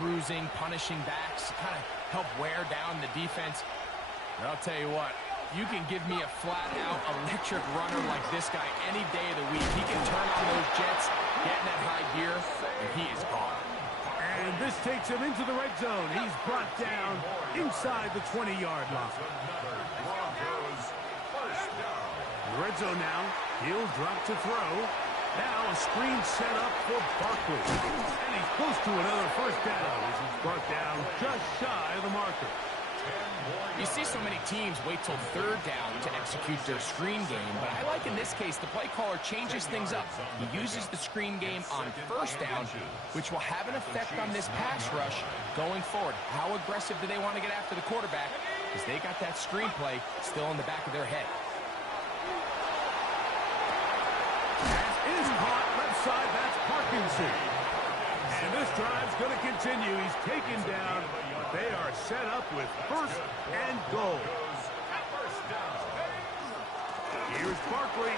bruising, punishing backs, kind of help wear down the defense. But I'll tell you what, you can give me a flat-out electric runner like this guy any day of the week. He can turn on those jets, get in that high gear, and he is gone. And this takes him into the red zone. He's brought down inside the 20-yard line. The red zone now. He'll drop to throw. Now a screen set up for Barkley. And he's close to another first down as he's brought down just shy of the marker. You see so many teams wait till third down to execute their screen game, but I like in this case the play caller changes things up. He uses the screen game on first down, which will have an effect on this pass rush going forward. How aggressive do they want to get after the quarterback? Because they got that screen play still in the back of their head. Pass is caught left side. That's Parkinson. And this drive's going to continue. He's taken down. They are set up with first and goal. Here's Barkley.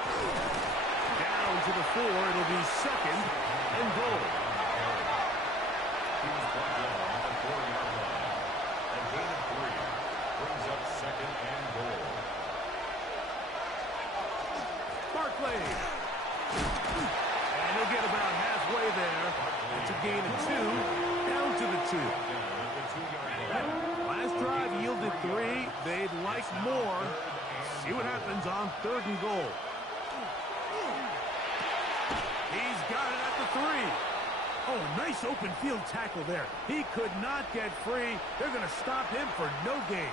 Down to the 4. It'll be second and goal. He was brought down on the 4-yard line. A gain of 3 brings up second and goal. Barkley. And he'll get about halfway there. It's a gain of 2. Down to the 2. Last drive yielded 3. They'd like more. See what happens on third and goal. He's got it at the 3. Oh, nice open field tackle there. He could not get free. They're going to stop him for no gain.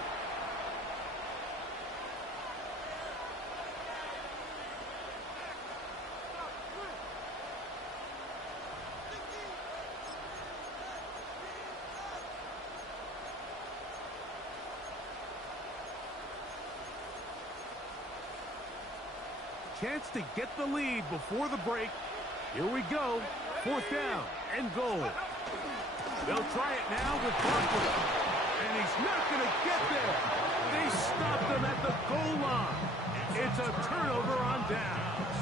Chance to get the lead before the break. Here we go. Fourth down and goal. They'll try it now with Barkley. And he's not going to get there. They stopped him at the goal line. It's a turnover on downs.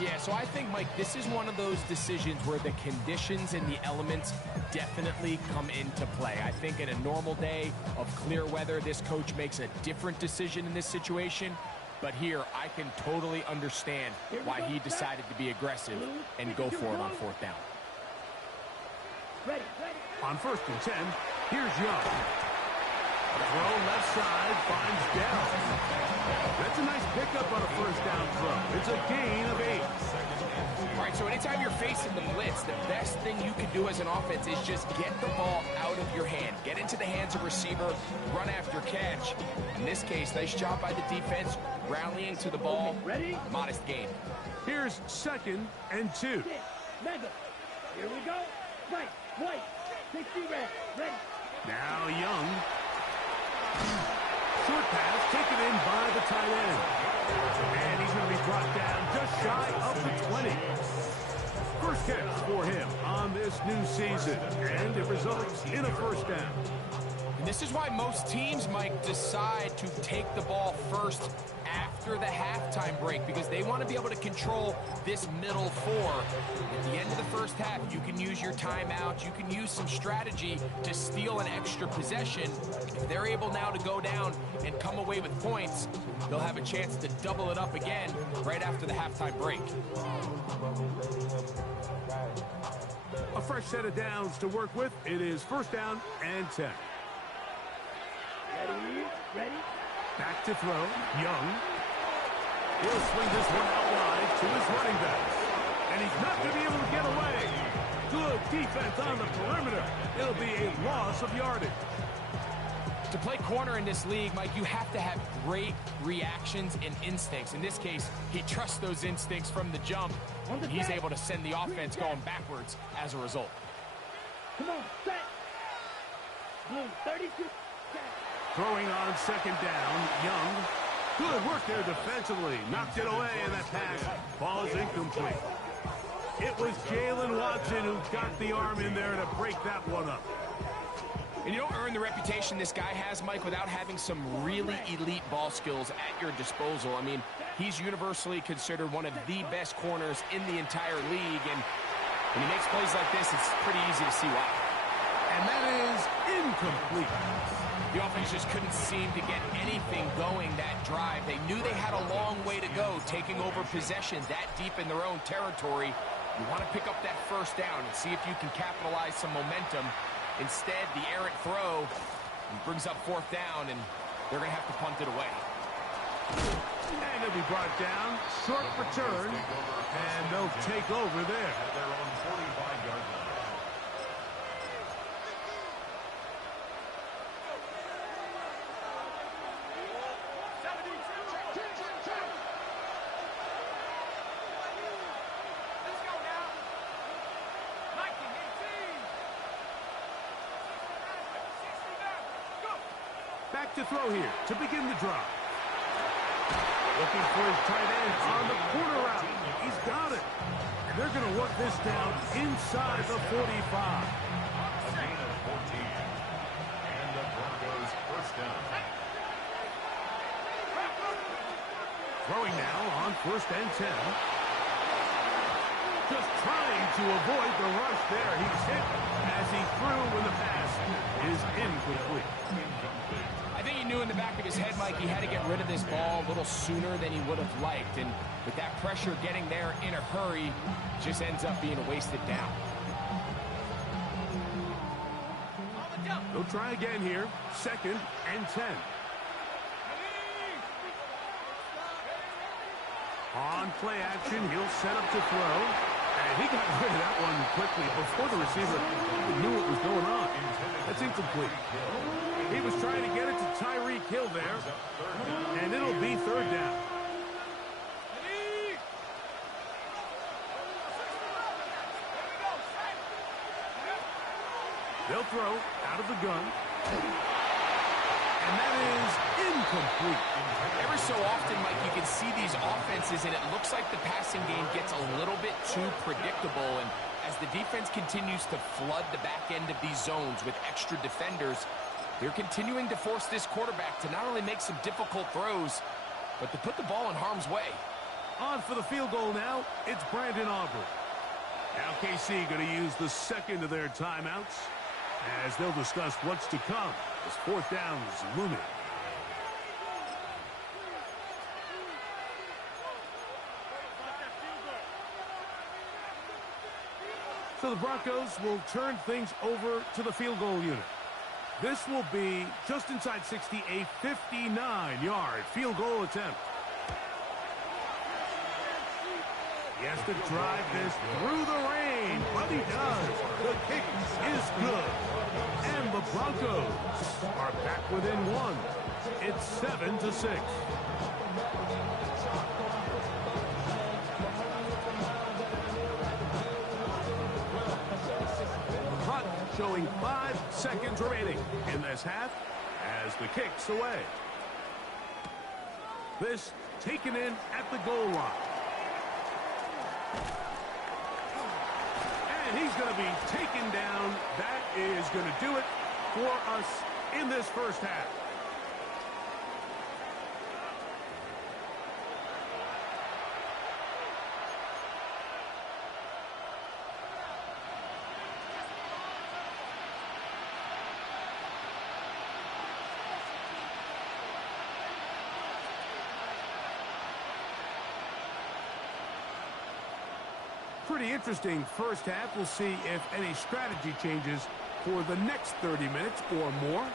Yeah, so I think, Mike, this is one of those decisions where the conditions and the elements definitely come into play. I think in a normal day of clear weather, this coach makes a different decision in this situation. But here, I can totally understand why he decided to be aggressive and go for it on fourth down. On first and 10, here's Young. Throw left side, finds Dell. That's a nice pickup on a first down throw. It's a gain of 8. All right, so anytime you're facing the blitz, the best thing you can do as an offense is just get the ball out of your hand. Get into the hands of receiver, run after catch. In this case, nice job by the defense, rallying to the ball. Ready? Modest gain. Here's second and 2. Mega. Here we go. Right, white, 60 red, ready. Now Young. Short pass taken in by the tight end. And he's going to be brought down just shy of the 20. First catch for him on this new season. And it results in a first down. And this is why most teams, Mike, decide to take the ball first after the halftime break, because they want to be able to control this middle 4. At the end of the first half, you can use your timeout. You can use some strategy to steal an extra possession. If they're able now to go down and come away with points, they'll have a chance to double it up again right after the halftime break. A fresh set of downs to work with. It is first down and 10. Ready? Back to throw. Young. He'll swing this one out wide to his running backs. And he's not going to be able to get away. Good defense on the perimeter. It'll be a loss of yardage. To play corner in this league, Mike, you have to have great reactions and instincts. In this case, he trusts those instincts from the jump. And he's able to send the offense going backwards as a result. Come on, set. Boom, 32. Throwing on second down, Young. Good work there defensively. Knocked it away, and that pass falls incomplete. It was Jalen Watson who got the arm in there to break that one up. And you don't earn the reputation this guy has, Mike, without having some really elite ball skills at your disposal. I mean, he's universally considered one of the best corners in the entire league, and when he makes plays like this, it's pretty easy to see why. And that is incomplete. The offense just couldn't seem to get anything going that drive. They knew they had a long way to go, taking over possession that deep in their own territory. You want to pick up that first down and see if you can capitalize some momentum. Instead, the errant throw brings up fourth down, and they're going to have to punt it away. And it'll be brought down. Short return, and they'll take over there. At their own 45-yard line. Back to throw here to begin the drive. Looking for his tight end on the corner route. He's got it. And they're going to work this down inside the 45. A gain of 14. And the Broncos first down. Throwing now on first and 10. Just trying to avoid the rush there. He's hit as he threw when the pass is incomplete. I think he knew in the back of his head, Mike, he had to get rid of this ball a little sooner than he would have liked. And with that pressure getting there in a hurry, just ends up being a wasted down. They'll try again here. Second and 10. On play action, he'll set up to throw. And he got rid of that one quickly before the receiver knew what was going on. That's incomplete. He was trying to get it to Tyreek Hill there. And it'll be third down. They'll throw out of the gun. And that is incomplete. Every so often, Mike, you can see these offenses, and it looks like the passing game gets a little bit too predictable. And as the defense continues to flood the back end of these zones with extra defenders, they're continuing to force this quarterback to not only make some difficult throws, but to put the ball in harm's way. On for the field goal now, it's Brandon Aubrey. Now KC going to use the second of their timeouts as they'll discuss what's to come as fourth down is looming. So the Broncos will turn things over to the field goal unit. This will be just inside 60, a 59-yard field goal attempt. He has to drive this through the rain, but he does. The kick is good. And the Broncos are back within one. It's 7-6. Clock showing 5 seconds remaining in this half as the kick's away. This taken in at the goal line. And he's going to be taken down. That is going to do it for us in this first half. Pretty interesting first half. We'll see if any strategy changes for the next 30 minutes or more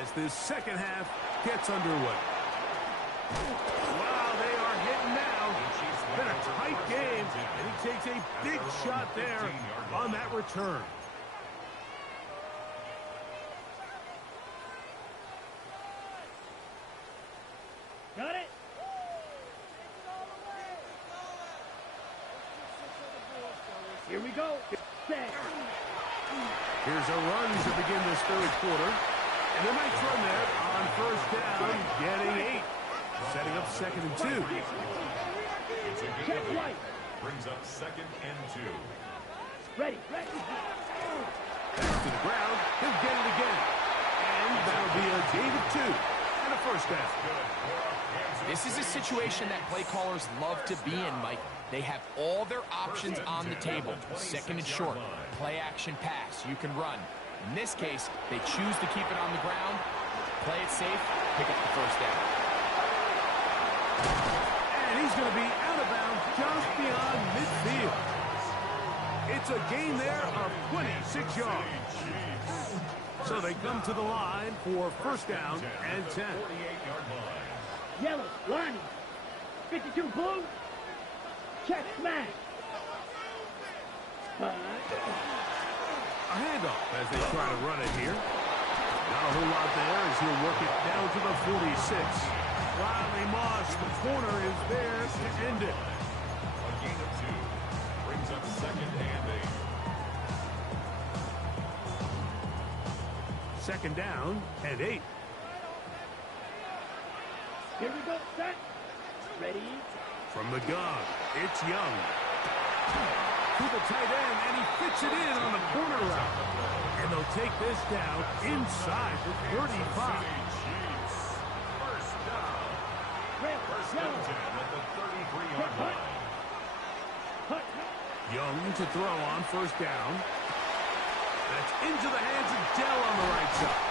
as this second half gets underway. Wow, they are hitting now. It's been a tight game, and he takes a big shot there on that return. Got it? Here we go. Set. Here's a run to begin this third quarter. And a nice run there on first down, getting 8. Setting up second and 2. It's a gain of 8. Brings up second and 2. Ready. Back to the ground. He'll get it again. And that'll be a gain of 2 and a first down. This is a situation that play callers love to be in, Mike. They have all their options on the table. Second and short, play action pass, you can run. In this case, they choose to keep it on the ground, play it safe, pick up the first down. And he's going to be out of bounds just beyond midfield. It's a gain there of 26 yards. So they come to the line for first down and 10. Yellow, line. 52 blue. Check smash. A handoff as they try to run it here. Not a whole lot there as he'll work it down to the 46. Riley Moss, the corner, is there to end it. A gain of 2 brings up second and 8. Second down and 8. Here we go, set. Ready. From the gun, it's Young. To the tight end, and he fits it in on the corner route. And they'll take this down inside the 35. First down. First and 10 at the 33-yard line. Young to throw on first down. That's into the hands of Dell on the right side.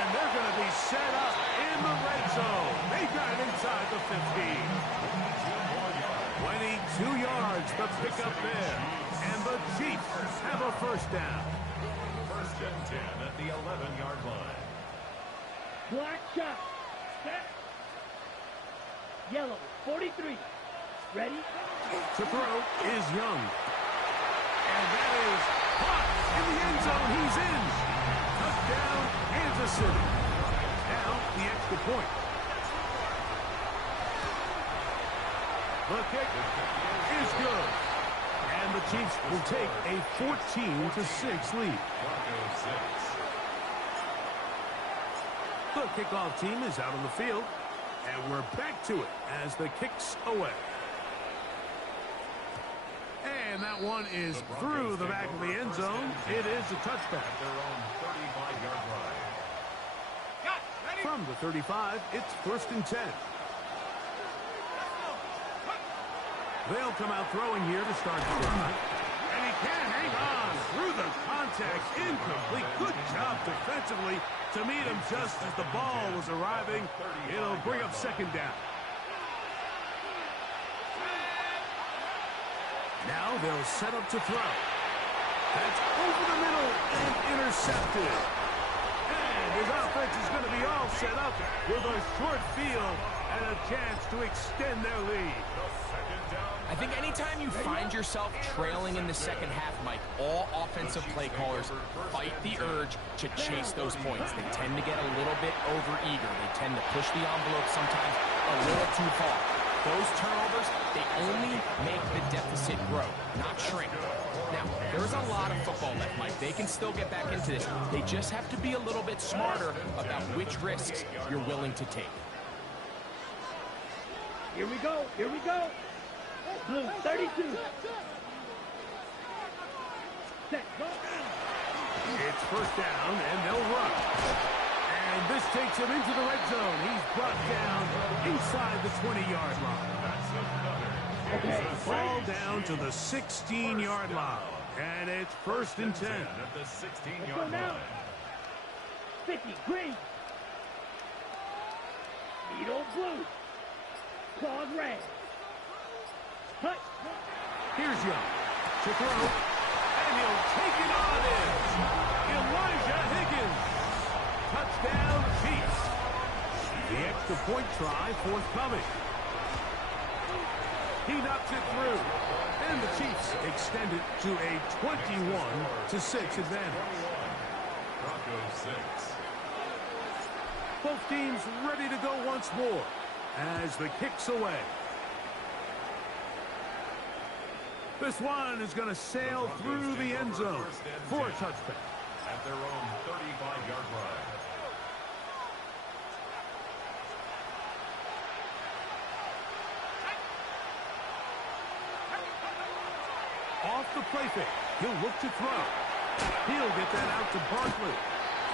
And they're going to be set up in the red zone. They got it inside the 15. 22 yards the pickup there. And the Chiefs have a first down. First and 10 at the 11-yard line. Black shot. Set. Yellow, 43. Ready. To throw is Young. And that is caught in the end zone. He's in. Touchdown, Kansas City. Now the extra point. The kick is good. And the Chiefs will take a 14-6 lead. Broncos 6. The kickoff team is out on the field. And we're back to it as the kick's away. And that one is through the back of the end zone. It is a touchback. At their own 35-yard line. From the 35, it's first and 10. They'll come out throwing here to start the drive. And he can hang on through the contact. Incomplete. Good job defensively to meet him just as the ball was arriving. It'll bring up second down. Now they'll set up to throw. That's over the middle and intercepted. And his offense is going to be all set up with a short field and a chance to extend their lead. I think anytime you find yourself trailing in the second half, Mike, all offensive play callers fight the urge to chase those points. They tend to get a little bit overeager. They tend to push the envelope sometimes a little too far. Those turnovers, they only make the deficit grow, not shrink. Now, there's a lot of football left, Mike. They can still get back into this. They just have to be a little bit smarter about which risks you're willing to take. Here we go. Here we go. Blue, 32. Set, go. It's first down, and they'll run. And this takes him into the red zone. He's brought down inside the 20-yard line. Okay. Ball down to the 16-yard line. And it's first and 10. At the 16-yard now. line. 50, green. Needle blue. Claws red. Hut. Here's Young to throw. And he'll take it on in. Elijah Higgins. Touchdown, Chiefs. The extra point try forthcoming. He knocks it through. And the Chiefs extend it to a 21-6 advantage. Broncos 6. Both teams ready to go once more as the kick's away. This one is going to sail through the end zone for a touchback. At their own 35-yard line. Off the play fake, he'll look to throw. He'll get that out to Barkley.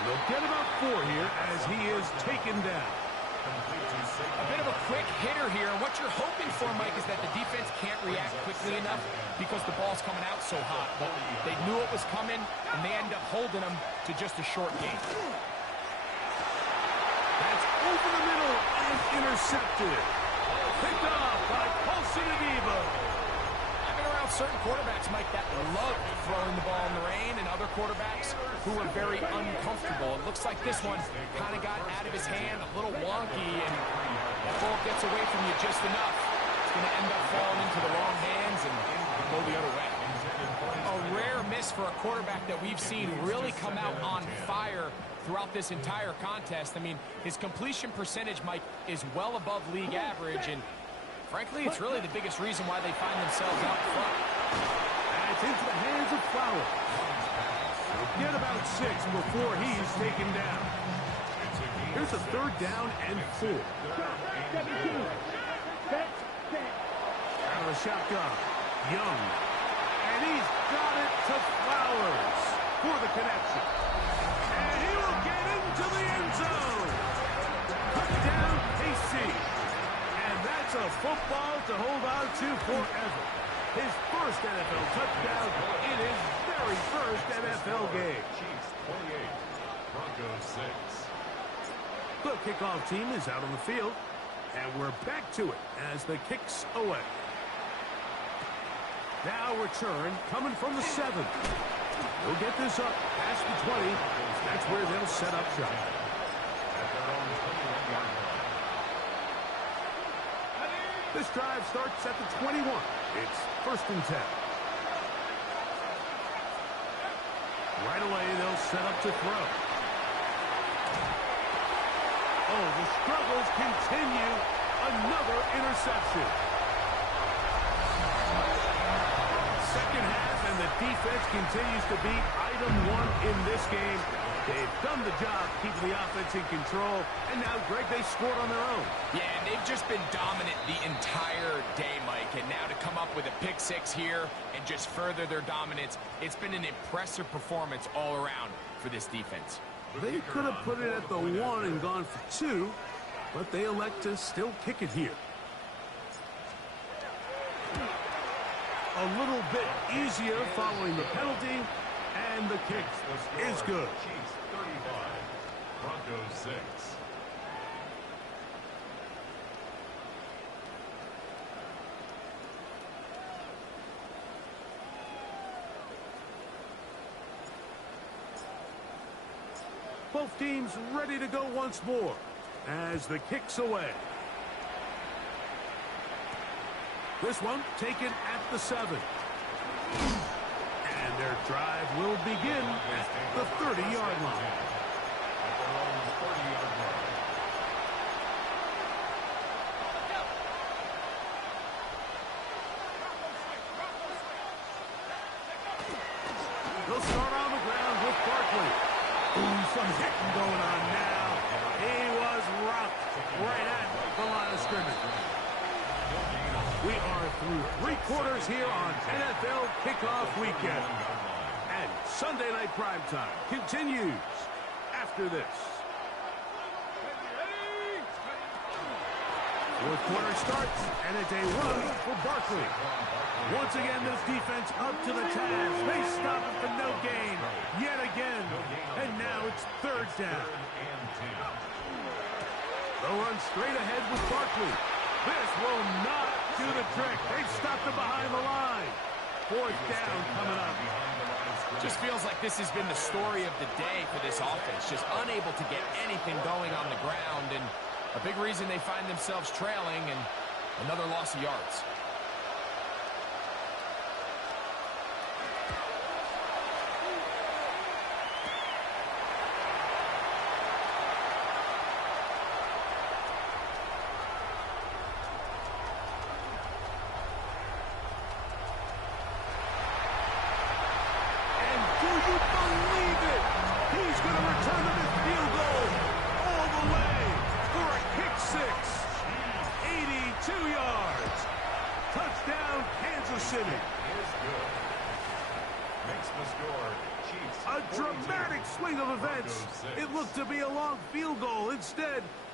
They'll get about 4 here as he is taken down. complete to Saquon. A bit of a quick hitter here, and what you're hoping for, Mike, is that the defense can't react quickly enough because the ball's coming out so hot. But they knew it was coming, and they end up holding them to just a short game. That's over the middle and intercepted. Picked off by Paulson Adebo. I've been around certain quarterbacks, Mike, that love throwing the ball in the rain, and other quarterbacks who are very uncomfortable. It looks like this one kind of got out of his hand, a little wonky, and that ball gets away from you just enough. It's going to end up falling into the wrong hands and go the other way. A rare miss for a quarterback that we've seen really come out on fire throughout this entire contest. I mean, his completion percentage, Mike, is well above league average, and frankly, it's really the biggest reason why they find themselves out front. That's into the hands of Flower. Get about 6 before he's taken down. Here's a 3rd down and 4. 17. Set. Out of the shotgun. Young. And he's got it to Flowers for the connection. And he will get into the end zone. Touchdown, KC. And that's a football to hold on to forever. His first NFL touchdown in his very first NFL game. Chiefs 28, Broncos 6. The kickoff team is out on the field, and we're back to it as the kick's away. Now return coming from the 7. They'll get this up past the 20. That's where they'll set up shop. At their own 21-yard line. This drive starts at the 21. It's 1st and 10. Right away, they'll set up to throw. Oh, the struggles continue. Another interception. Second half, and the defense continues to be item 1 in this game. They've done the job keeping the offense in control, and now, Greg, they scored on their own. Yeah, and they've just been dominant the entire day, Mike. And now to come up with a pick 6 here and just further their dominance, it's been an impressive performance all around for this defense. They could have put it at the 1 and gone for 2, but they elect to still kick it here. A little bit easier following the penalty, and the kick is good. Chiefs 35, Broncos 6. Both teams ready to go once more as the kick's away. This one taken at the 7. And their drive will begin at the 30-yard line. At their own 30-yard line. They'll start on the ground with Barkley. Ooh, some hitting going on now. He was rocked right at the line of scrimmage. We are through 3 quarters here on NFL Kickoff Weekend. And Sunday Night Primetime continues after this. 4th quarter starts, and it's a run for Barkley. Once again, this defense up to the task. They stop it for no gain yet again. And now it's 3rd down. They'll run straight ahead with Barkley. This will not do the trick. They've stopped it behind the line. 4th down coming up. Just feels like this has been the story of the day for this offense. Just unable to get anything going on the ground, and a big reason they find themselves trailing, and another loss of yards.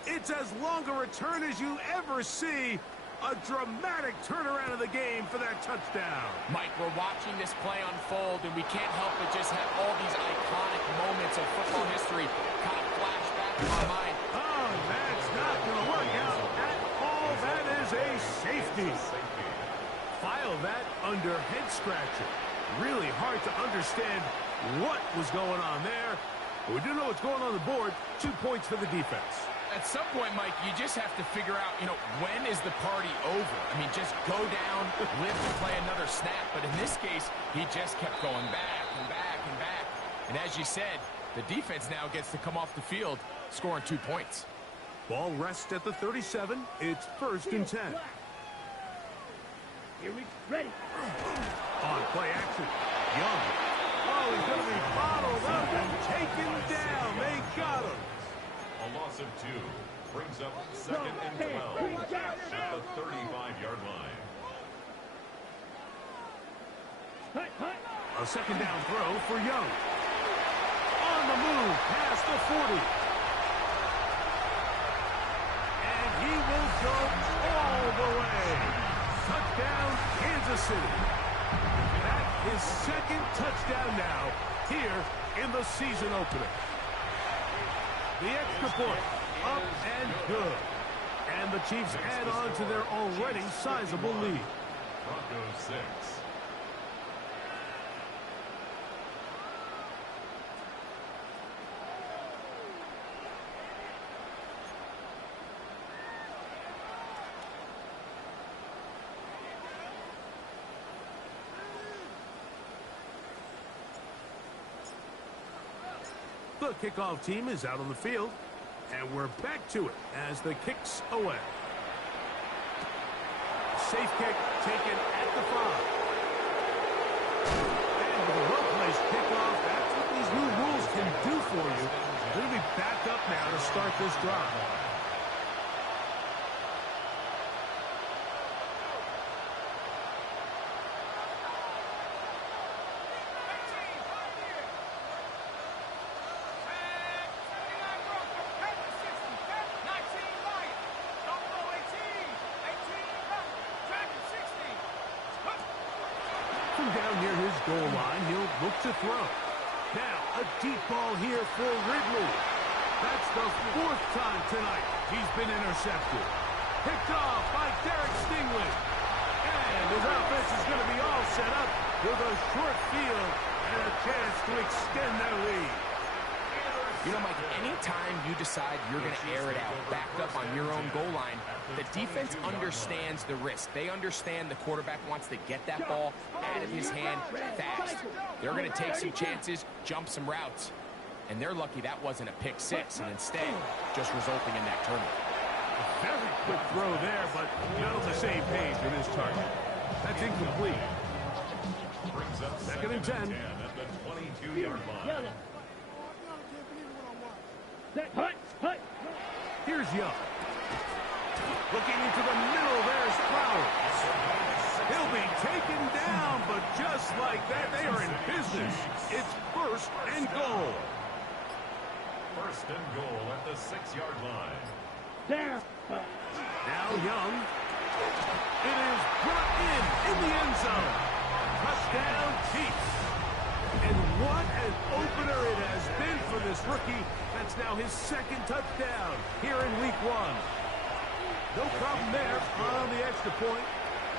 It's as long a return as you ever see. A dramatic turnaround of the game for that touchdown. Mike, we're watching this play unfold, and we can't help but just have all these iconic moments of football history kind of flash back in our mind. Oh, that's not going to work out at all. That is a safety. File that under head scratcher. Really hard to understand what was going on there. But we do know what's going on the board. 2 points for the defense. At some point, Mike, you just have to figure out, when is the party over? I mean, just go down, live to play another snap. But in this case, he just kept going back and back and back. And as you said, the defense now gets to come off the field, scoring 2 points. Ball rests at the 37. It's 1st and 10. Here we ready. On play action. Young. Oh, he's going to be bottled up and taken down. They got him. A loss of 2 brings up 2nd and 12 at the 35-yard line. A 2nd down throw for Young. On the move past the 40. And he will go all the way. Touchdown, Kansas City. That is 2nd touchdown now here in the season opener. The extra point, up and good. And the Chiefs add on to their already sizable lead. Broncos 6. The kickoff team is out on the field, and we're back to it as the kick's away. Safe kick taken at the 5. And with a well-placed kickoff, that's what these new rules can do for you. They're going to be back up now to start this drive. From down near his goal line, he'll look to throw. Now, a deep ball here for Ridley. That's the 4th time tonight he's been intercepted. Picked off by Derek Stingley. And his offense is going to be all set up with a short field and a chance to extend their lead. Mike, anytime you decide you're going to air it out, backed up on your own goal line, the defense understands the risk. They understand the quarterback wants to get that ball out of his hand fast. They're going to take some chances, jump some routes. And they're lucky that wasn't a pick 6, and instead just resulting in that turnover. Very quick throw there, but not on the same page with his target. That's incomplete. Brings up 2nd and 10. At the 22-yard line. Here's Young. Looking into the middle, there's Flowers. He'll be taken down, but just like that, they are in business. It's 1st and goal. 1st and goal at the 6-yard line. Now Young. It is brought in the end zone. Touchdown, Chiefs. And what an opener it has been for this rookie. That's now his 2nd touchdown here in week 1. No problem there on the extra point.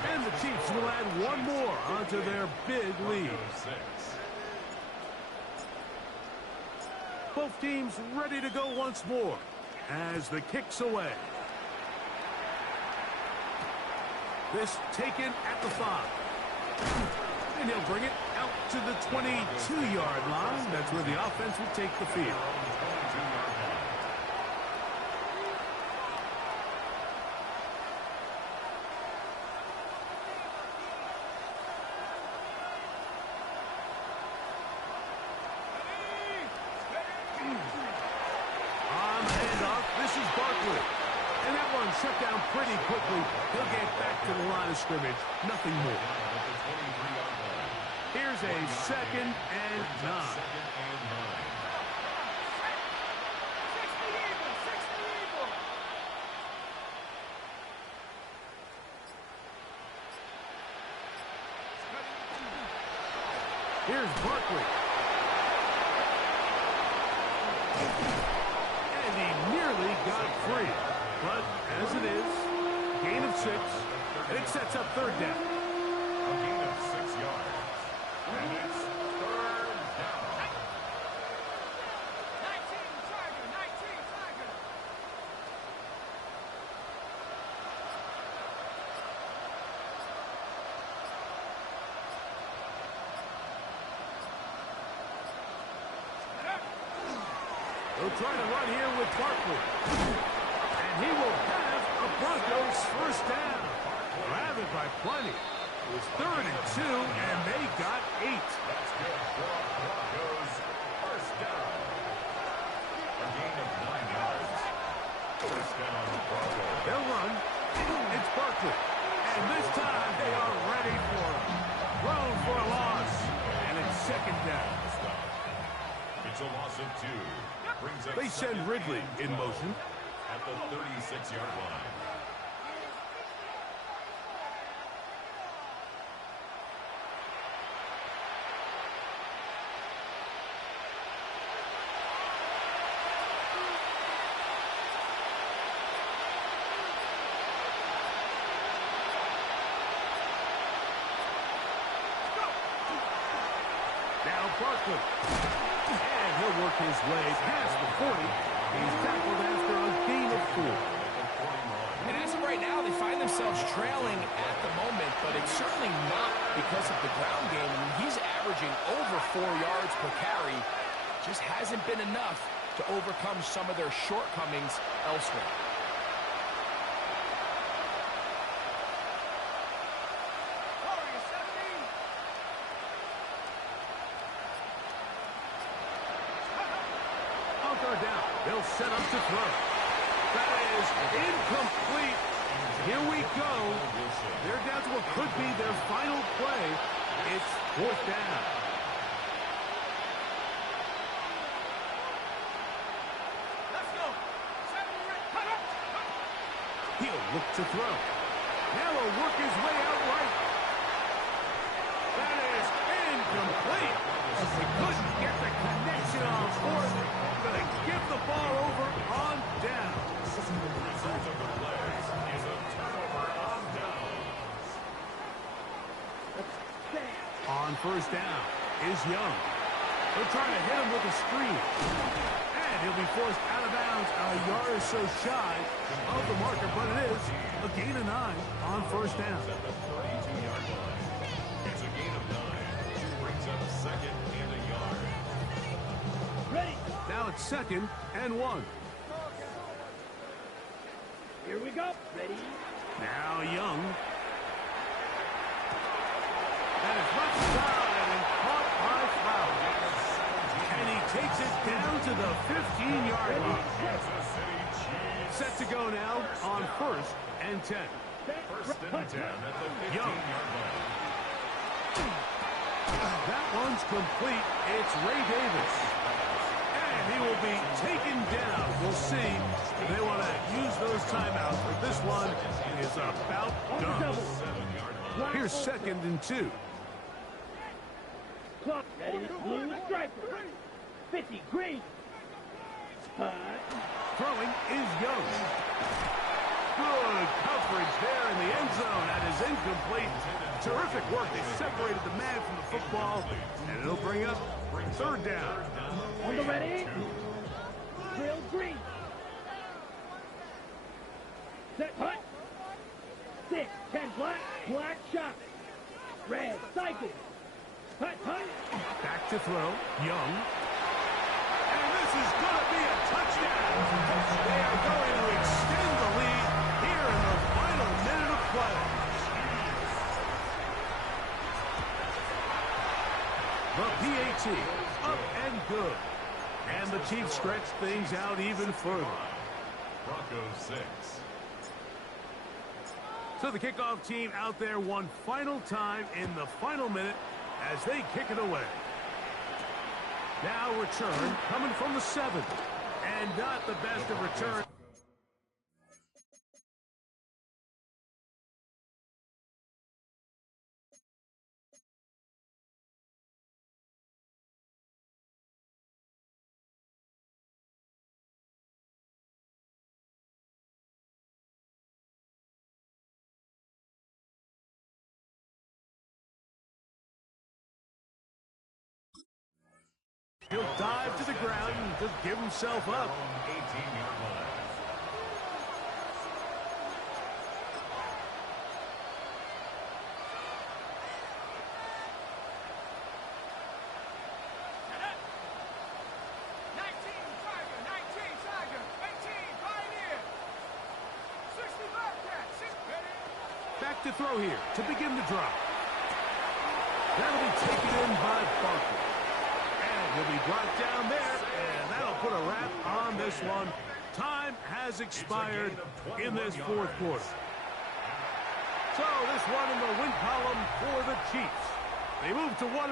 And the Chiefs will add one more onto their big lead. Both teams ready to go once more as the kick's away. This taken at the 5. And he'll bring it out to the 22-yard line. That's where the offense will take the field. On the handoff, this is Barkley. And that one shut down pretty quickly. He'll get back to the line of scrimmage. Nothing more. Here's a 2nd and 9. Here's Barkley. And he nearly got free. But as it is, gain of 6. And it sets up third down. A gain of 6 yards. And it's third down. 19 Tiger, 19 Tiger. They'll try to run here with Barkley. And he will have a Broncos first down. Grab it by plenty. It was 3rd and 2, and they got 8. That's good for Broncos. First down. A gain of 9 yards. First down, Broncos. They'll run. It's Barkley. And this time they are ready for him. Thrown for a loss. And it's 2nd down. It's a loss of 2. Brings up They send second Ridley and in 12 motion. at the 36-yard line. Now Barkley. And he'll work his way past the 40. He's tackled after a gain of 4. And as of right now, they find themselves trailing at the moment, but it's certainly not because of the ground game. I mean, he's averaging over 4 yards per carry. Just hasn't been enough to overcome some of their shortcomings elsewhere. Down. They'll set up to throw. That is incomplete. Here we go. They're down to what could be their final play. It's 4th down. Let's go. He'll look to throw. Now he'll work his way out right. That is incomplete. He couldn't get the connection on 4th. Going to give the ball over on down. The result of the plays is a turnover on downs. On 1st down is Young. They're trying to hit him with a screen. And he'll be forced out of bounds a yard or so shy of the marker, but it is a gain of 9 on 1st down. At the 32-yard line. It's a gain of 9. Brings up 2nd and a yard. Ready. Now it's 2nd and 1. Here we go. Ready. Now Young. And it's left side and caught by Flowers. And he takes it down to the 15-yard line. Kansas City Chiefs. Set to go now on 1st and 10. First and 10 at the 15-yard line. That one's complete. It's Ray Davis. And he will be taken down. We'll see. They want to use those timeouts, but this one is about done. 7-yard line. Here's 2nd and 2. Clock. Ready. Blue striker. 50 green. Throwing is Young. Good coverage there in the end zone. That is incomplete. Terrific work. They separated the man from the football, and it'll bring up 3rd down. On the ready. Drill green. Set. Hut. 6, 10 black. Black shot. Red. Cycle. Hut. Hut. Back to throw. Young. And this is going to be a touchdown. They are going to extend the lead here in the final minute of play. The PAT up and good. And the Chiefs stretch things out even further. Broncos 6. So the kickoff team out there one final time in the final minute as they kick it away. Now return coming from the 7. And not the best of return. dive to the ground and just give himself up. 18-yard line. Back to throw here to begin the drive. That'll be taken in by Barkley. And he'll be brought down there, and that'll put a wrap on this one. Time has expired in this fourth quarter. So this one in the win column for the Chiefs. They move to 1.